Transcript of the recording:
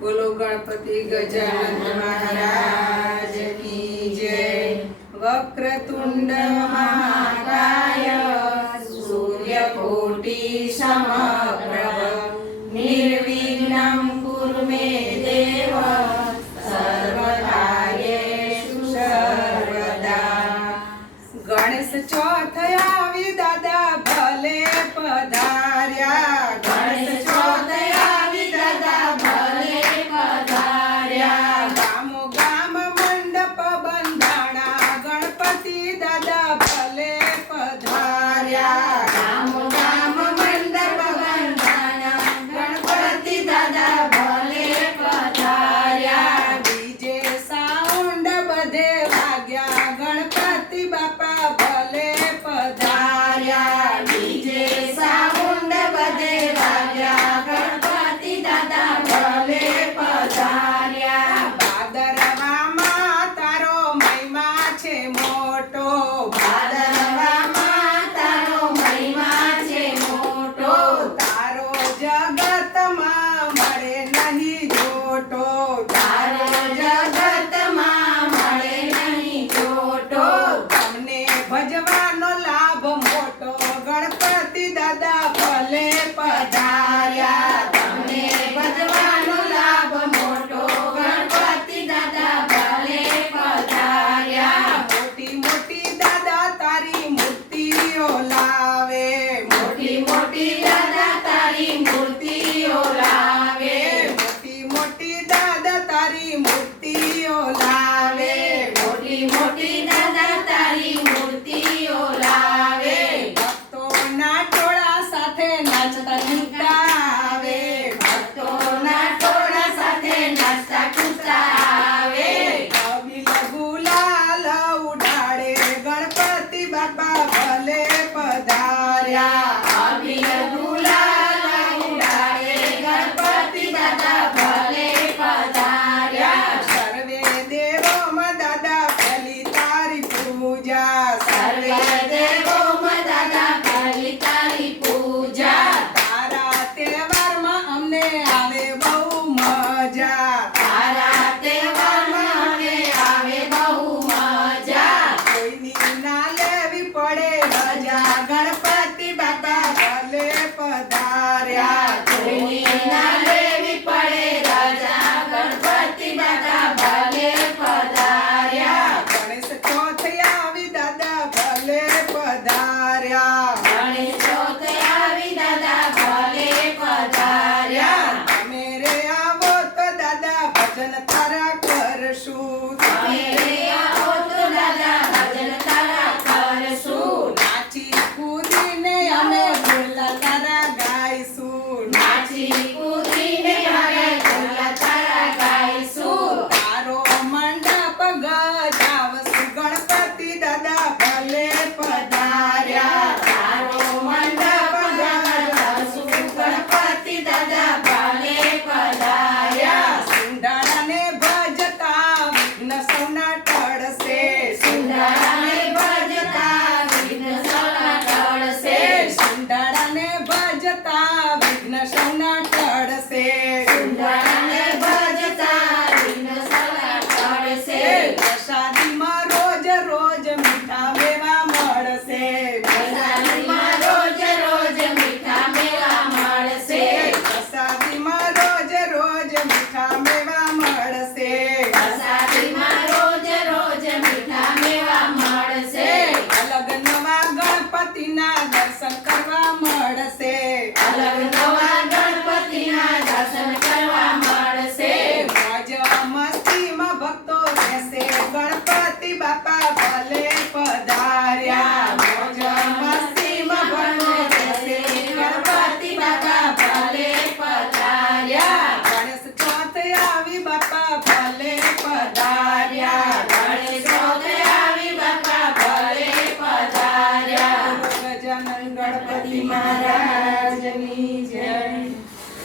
बोलो गणपति गजानन महाराज की जय। वक्रतुंड महाकाय Happy. વિઘ્ન સૌના ટળશે papai.